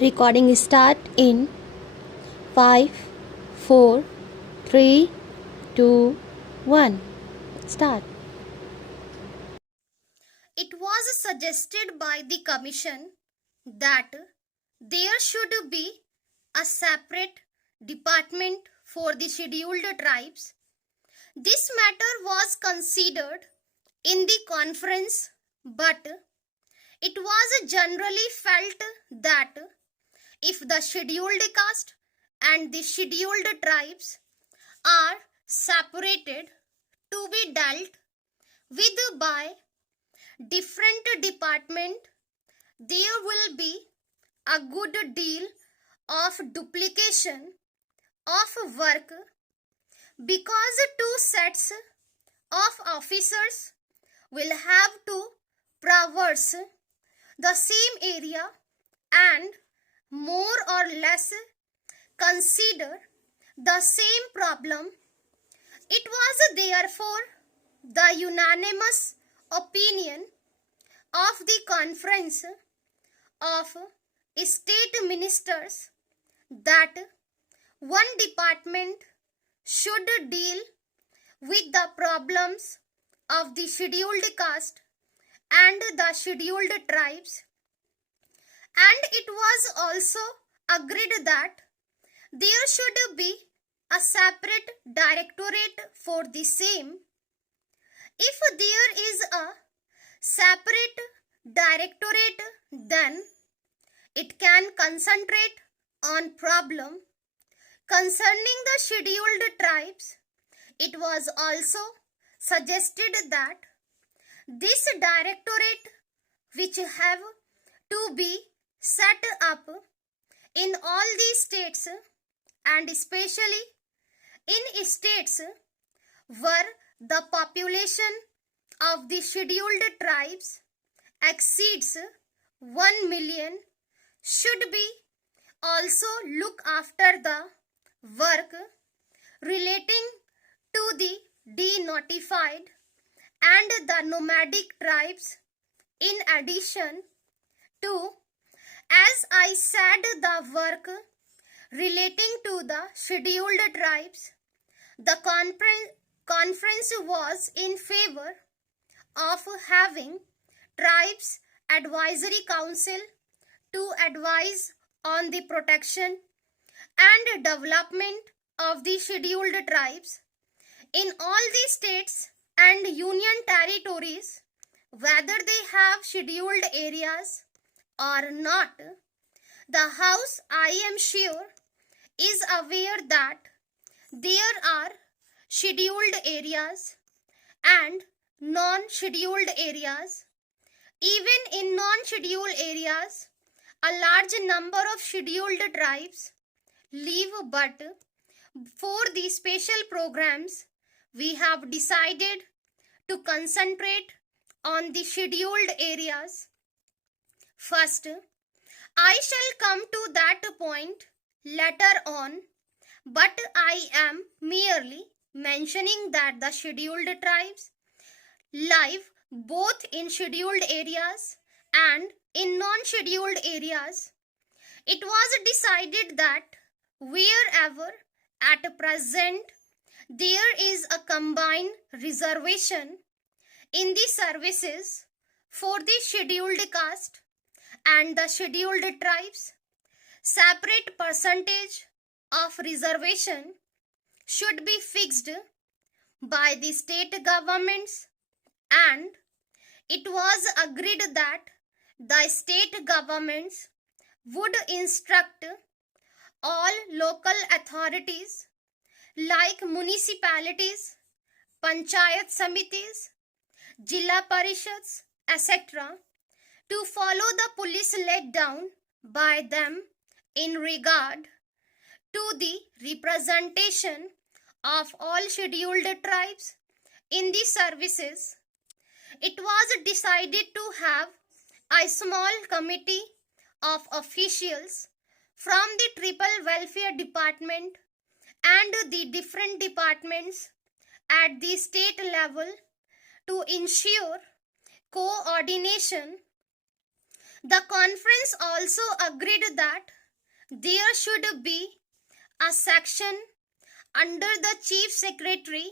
Recording start in 5, 4, 3, 2, 1. Start. It was suggested by the Commission that there should be a separate department for the scheduled tribes. This matter was considered in the conference, but it was generally felt that if the scheduled caste and the scheduled tribes are separated to be dealt with by different department, there will be a good deal of duplication of work because two sets of officers will have to traverse the same area and more or less consider the same problem. It was therefore the unanimous opinion of the Conference of State Ministers that one department should deal with the problems of the scheduled caste and the scheduled tribes, and it was also agreed that there should be a separate directorate for the same. If there is a separate directorate, then it can concentrate on problem concerning the scheduled tribes. It was also suggested that this directorate, which have to be set up in all the states and especially in states where the population of the scheduled tribes exceeds 1 million, should be also look after the work relating to the denotified and the nomadic tribes, in addition to, as I said, the work relating to the scheduled tribes. The conference was in favor of having Tribes Advisory Council to advise on the protection and development of the scheduled tribes in all the states and union territories, whether they have scheduled areas or not. The House, I am sure, is aware that there are scheduled areas and non-scheduled areas. Even in non-scheduled areas, a large number of scheduled tribes live, but for the special programs, we have decided to concentrate on the scheduled areas. First, I shall come to that point later on, but I am merely mentioning that the scheduled tribes live both in scheduled areas and in non-scheduled areas. It was decided that wherever at present there is a combined reservation in the services for the scheduled caste and the scheduled tribes, separate percentage of reservation should be fixed by the state governments, and it was agreed that the state governments would instruct all local authorities like municipalities, panchayat samitis, jilla parishads, etc. to follow the policy laid down by them in regard to the representation of all scheduled tribes in the services. It was decided to have a small committee of officials from the Triple Welfare Department and the different departments at the state level to ensure coordination The conference also agreed that there should be a section under the Chief Secretary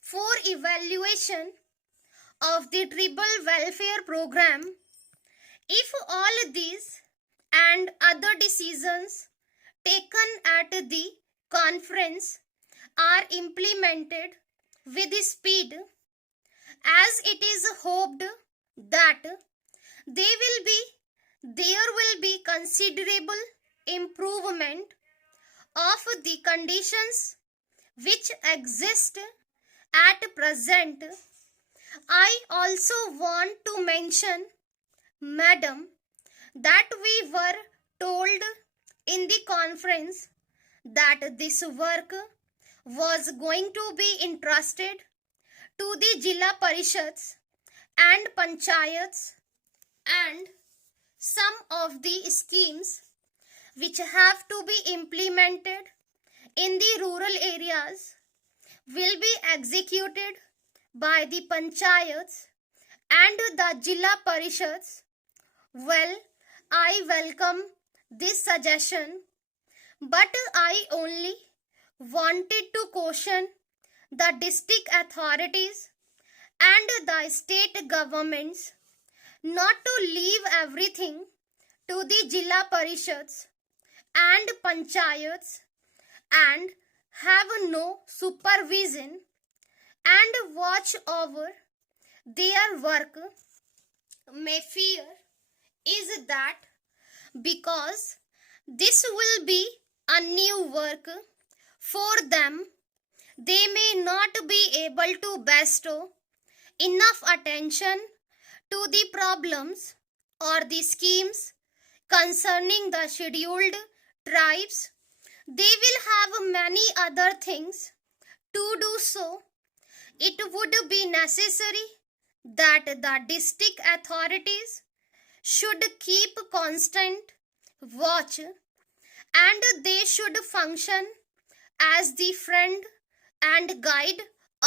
for evaluation of the tribal welfare program. If all these and other decisions taken at the conference are implemented with speed, as it is hoped that there will be considerable improvement of the conditions which exist at present. I also want to mention, Madam, that we were told in the conference that this work was going to be entrusted to the Jilla Parishads and Panchayats, and some of the schemes which have to be implemented in the rural areas will be executed by the Panchayats and the Jilla Parishads. Well, I welcome this suggestion, but I only wanted to caution the district authorities and the state governments not to leave everything to the Jilla Parishads and Panchayats and have no supervision and watch over their work. My fear is that because this will be a new work for them, they may not be able to bestow enough attention to the problems or the schemes concerning the scheduled tribes. They will have many other things to do, so it would be necessary that the district authorities should keep constant watch, and they should function as the friend and guide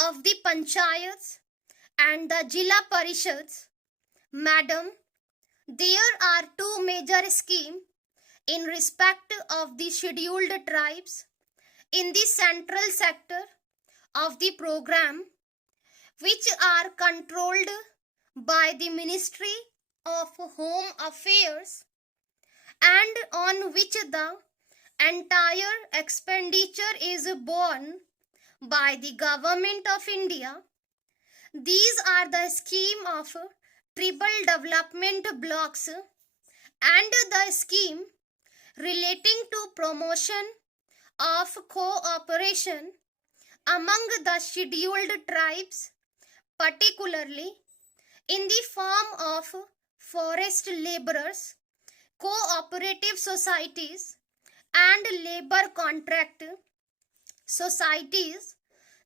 of the panchayats and the Jilla Parishads. Madam, there are two major schemes in respect of the scheduled tribes in the central sector of the program, which are controlled by the Ministry of Home Affairs and on which the entire expenditure is borne by the Government of India. These are the scheme of tribal development blocks and the scheme relating to promotion of cooperation among the scheduled tribes, particularly in the form of forest laborers, cooperative societies and labor contract societies.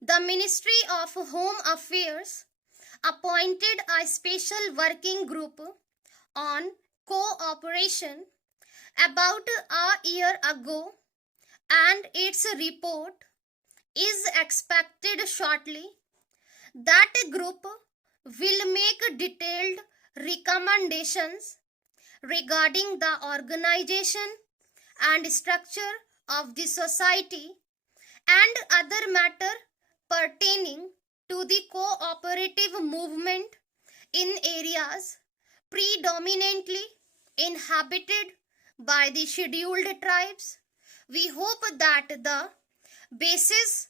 The Ministry of Home Affairs appointed a special working group on cooperation about a year ago, and its report is expected shortly. That group will make detailed recommendations regarding the organization and structure of the society and other matter pertaining to the cooperative movement in areas predominantly inhabited by the scheduled tribes. We hope that the basis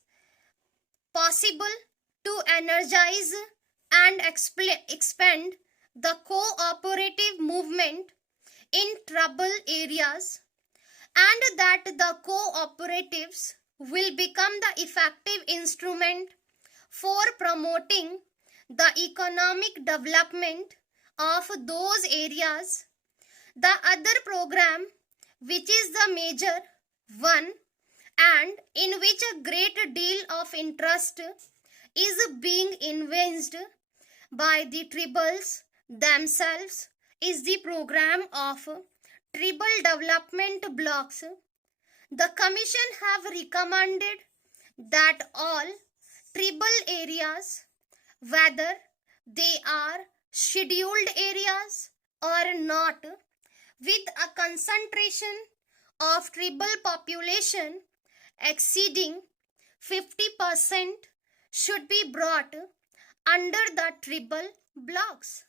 possible to energize and expand the cooperative movement in trouble areas, and that the cooperatives will become the effective instrument for promoting the economic development of those areas. The other program, which is the major one and in which a great deal of interest is being evinced by the tribals themselves, is the program of tribal development blocks. The Commission have recommended that all tribal areas, whether they are scheduled areas or not, with a concentration of tribal population exceeding 50% should be brought under the tribal blocks.